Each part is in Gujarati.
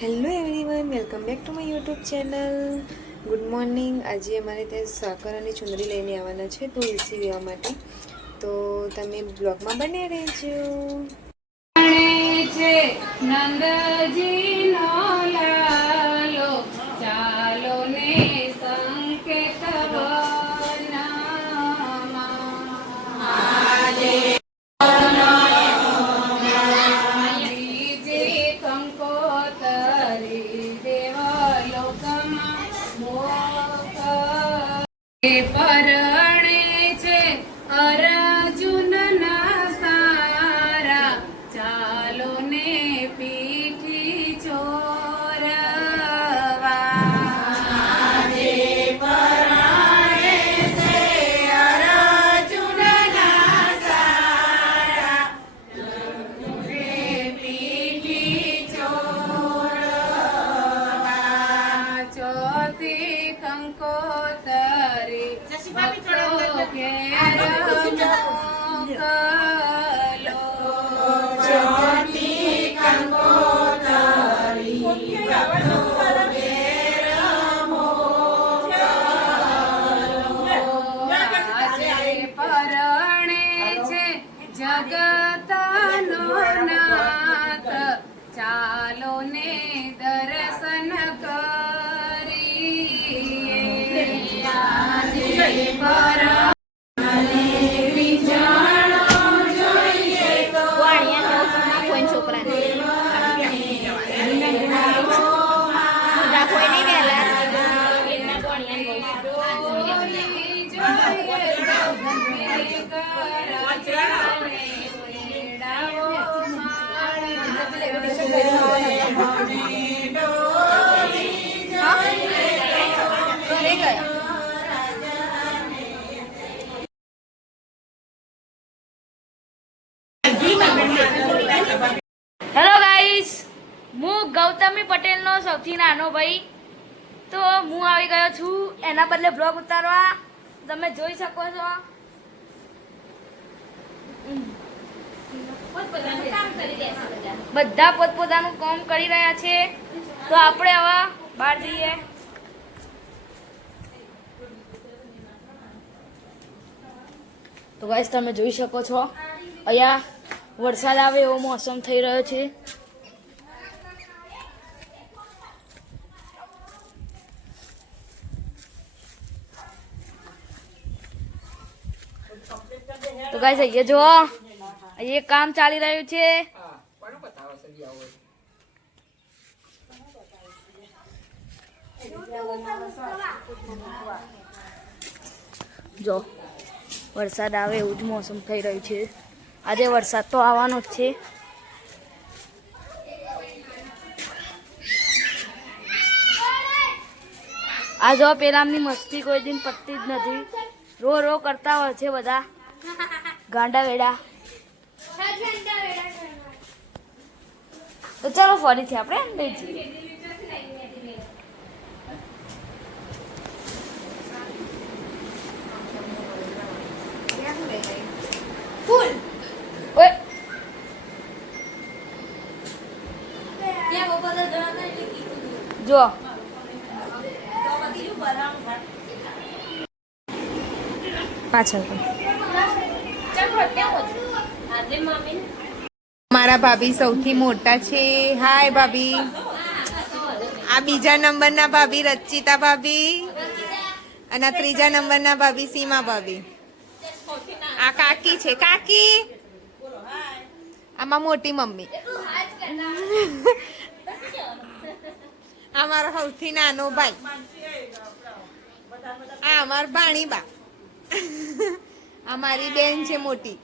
Hello everyone, welcome back to my YouTube channel. Good morning. આજે અમારે ત્યાં સાકર અને ચુંદડી લઈને આવવાના છે તુલસી લેવા માટે, તો તમે બ્લોગમાં બન્યા રહેજો. નંદજીનો લાલો ચાલો ને સંકેત પરણે છે અર્જુનના સારા ચાલો ને પીઠી ચોરવા. જગતનો નાથ ચાલો ને દર્શન કરીએ. હેલો ગાઈસ, હું ગૌતમી પટેલનો સૌથી નાનો ભાઈ. તો હું આવી ગયો છું એના બદલે બ્લોગ ઉતારવા. તમે જોઈ શકો છો બધા પોતપોતાનું કામ કરી રહ્યા છે. તો આપણે હવે બહાર જઈએ. તો ગાઈસ, તમે જોઈ શકો છો અહીંયા વરસાદ આવે એવો મોસમ થઈ રહ્યો છે. તો ગાઈસ, અહીંયા જો અહીંયા કામ ચાલી રહ્યું છે. જો વરસાદ આવે એવું જ મોસમ થઈ રહ્યું છે. આજે વરસાદ તો આવવાનો જ છે. આ જો પેલામની મસ્તી કોઈ દિન પતતી જ નથી. રો રો કરતા હોય છે બધા ગાંડા વેડા. તો ચાલો ફરીથી આપણે લઈ જઈએ. જો પાછળ મારા ભાભી સૌથી મોટા છે. હાય ભાભી. આ બીજા નંબરના ભાભી રચિતા ભાભી, અને ત્રીજા નંબરના ભાભી સીમા ભાભી. આ કાકી છે, કાકી. આમાં મોટી મમ્મી. આ મારો સૌથી નાનો ભાઈ. આ અમાર ભાણીબા. આ મારી બેન છે મોટી.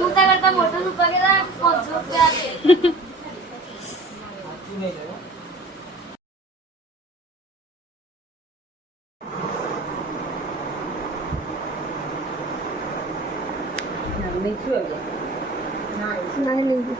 મોટા કરતા મોટું શું પગે 500 રૂપિયા. નહીં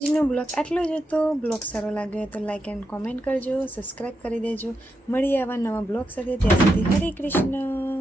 આજનો બ્લોગ આટલો જ હતો. બ્લોગ સારો લાગ્યો તો લાઈક એન્ડ કોમેન્ટ કરજો, સબસ્ક્રાઈબ કરી દેજો. મળીએ આવા નવા બ્લોગ સાથે. ત્યાં સુધી હરે કૃષ્ણ.